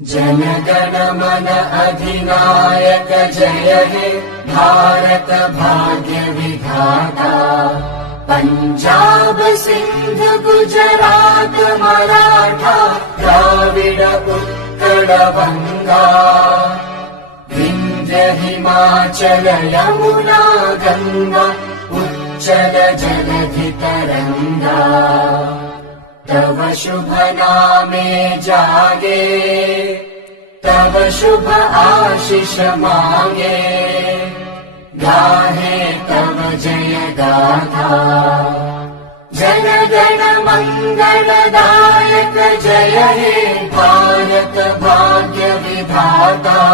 जनगण मन अधिनायक जय हे भारत भाग्य विधाता। पंजाब सिंध गुजरात मराठा द्राविड उत्कल बंगा। विंध्य हिमाचल यमुना गंगा उच्चल जलधि तरंगा। तव शुभ नामे जागे तव शुभ आशीष मांगे। गाहे तव जय गाथा जन गण मंगलदायक जय हे भारत भाग्य विधाता।